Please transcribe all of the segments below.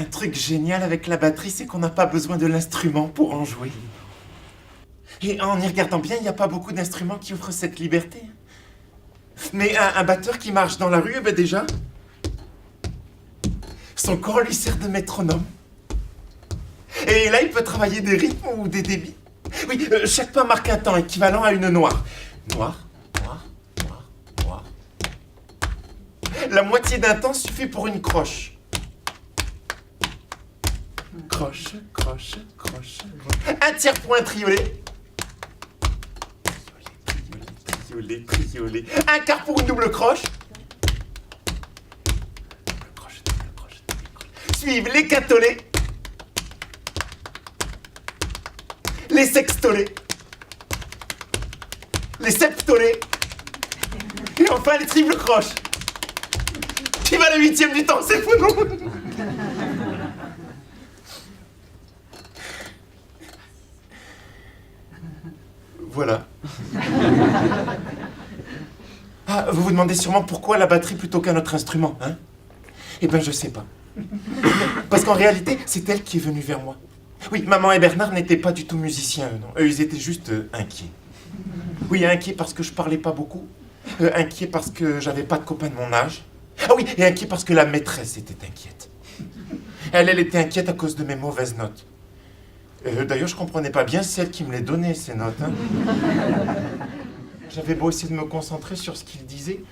Un truc génial avec la batterie, c'est qu'on n'a pas besoin de l'instrument pour en jouer. Et en y regardant bien, il n'y a pas beaucoup d'instruments qui offrent cette liberté. Mais un batteur qui marche dans la rue, eh ben déjà, son corps lui sert de métronome. Et là, il peut travailler des rythmes ou des débits. Oui, chaque pas marque un temps équivalent à une noire. Noire, noire, noire, noire. La moitié d'un temps suffit pour une croche. Croche, croche, croche, croche. Un tiers pour un triolet. Triolet, triolet. Un quart pour une double croche. Double croche, double croche, double croche. Suivent les catolets. Les sextolets. Les septolets. Et enfin les triples croches. Qui va le huitième du temps, c'est fou, non? Voilà. Ah, vous vous demandez sûrement pourquoi la batterie plutôt qu'un autre instrument, hein? Eh ben, je sais pas. Parce qu'en réalité, c'est elle qui est venue vers moi. Oui, maman et Bernard n'étaient pas du tout musiciens, eux, non. Eux, ils étaient juste inquiets. Oui, inquiets parce que je parlais pas beaucoup. Inquiets parce que j'avais pas de copains de mon âge. Ah oui, et inquiets parce que la maîtresse était inquiète. Elle était inquiète à cause de mes mauvaises notes. D'ailleurs, je comprenais pas bien celle qui me les donnait, ces notes. Hein. J'avais beau essayer de me concentrer sur ce qu'il disait,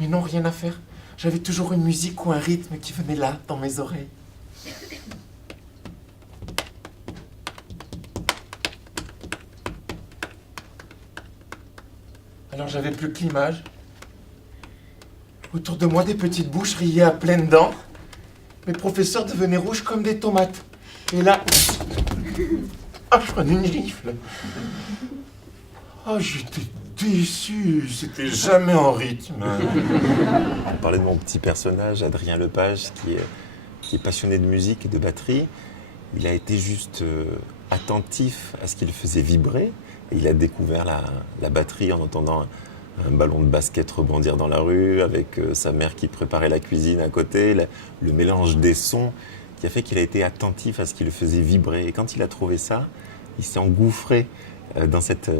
mais non, rien à faire. J'avais toujours une musique ou un rythme qui venait là, dans mes oreilles. Alors j'avais plus que l'image. Autour de moi, des petites bouches riaient à pleines dents. Mes professeurs devenaient rouges comme des tomates. Et là... Ah, je prenais une gifle. Ah, j'étais déçu. C'était jamais en rythme. On parlait de mon petit personnage, Adrien Lepage, qui est passionné de musique et de batterie. Il a été juste attentif à ce qu'il faisait vibrer. Et il a découvert la batterie en entendant un ballon de basket rebondir dans la rue, avec sa mère qui préparait la cuisine à côté, le mélange des sons qui a fait qu'il a été attentif à ce qui le faisait vibrer. Et quand il a trouvé ça, il s'est engouffré dans cette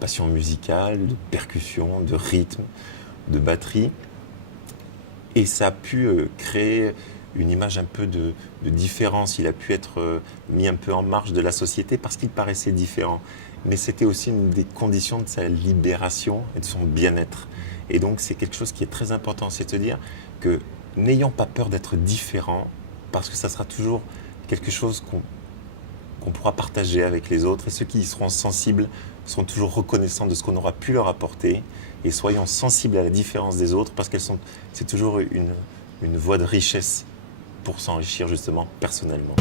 passion musicale, de percussion, de rythme, de batterie. Et ça a pu créer une image un peu de différence. Il a pu être mis un peu en marge de la société parce qu'il paraissait différent. Mais c'était aussi une des conditions de sa libération et de son bien-être. Et donc c'est quelque chose qui est très important, c'est de se dire que n'ayons pas peur d'être différent, parce que ça sera toujours quelque chose qu'on pourra partager avec les autres. Et ceux qui y seront sensibles seront toujours reconnaissants de ce qu'on aura pu leur apporter. Et soyons sensibles à la différence des autres, parce c'est toujours une voie de richesse pour s'enrichir justement personnellement.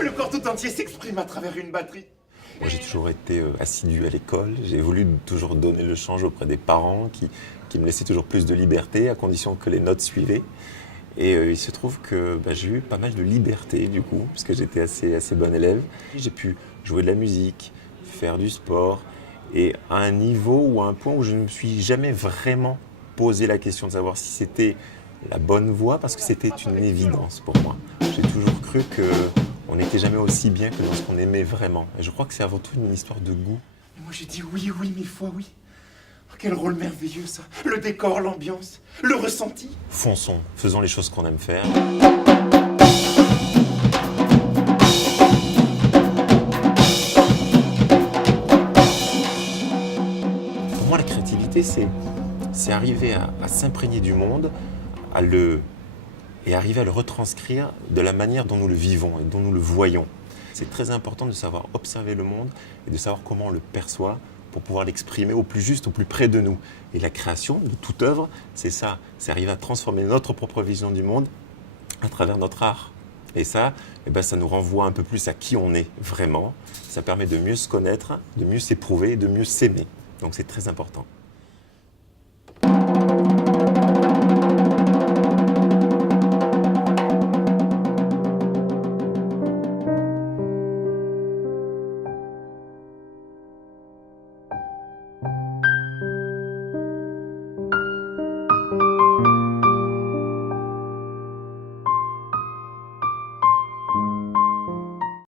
Le corps tout entier s'exprime à travers une batterie. Moi, j'ai toujours été assidu à l'école. J'ai voulu toujours donner le change auprès des parents qui me laissaient toujours plus de liberté, à condition que les notes suivaient. Et il se trouve que j'ai eu pas mal de liberté du coup, parce que j'étais assez bon élève. J'ai pu jouer de la musique, faire du sport, et à un niveau ou à un point où je ne me suis jamais vraiment posé la question de savoir si c'était la bonne voie, parce que c'était une évidence pour moi. J'ai toujours cru qu'on n'était jamais aussi bien que dans ce qu'on aimait vraiment. Et je crois que c'est avant tout une histoire de goût. Et moi j'ai dit oui, oui, mille fois oui. Oh, quel rôle merveilleux ça. Le décor, l'ambiance, le ressenti. Fonçons, faisons les choses qu'on aime faire. Pour moi, la créativité, c'est arriver à s'imprégner du monde, et arriver à le retranscrire de la manière dont nous le vivons et dont nous le voyons. C'est très important de savoir observer le monde et de savoir comment on le perçoit pour pouvoir l'exprimer au plus juste, au plus près de nous. Et la création de toute œuvre, c'est ça, c'est arriver à transformer notre propre vision du monde à travers notre art. Et ça, ça nous renvoie un peu plus à qui on est vraiment. Ça permet de mieux se connaître, de mieux s'éprouver et de mieux s'aimer. Donc c'est très important.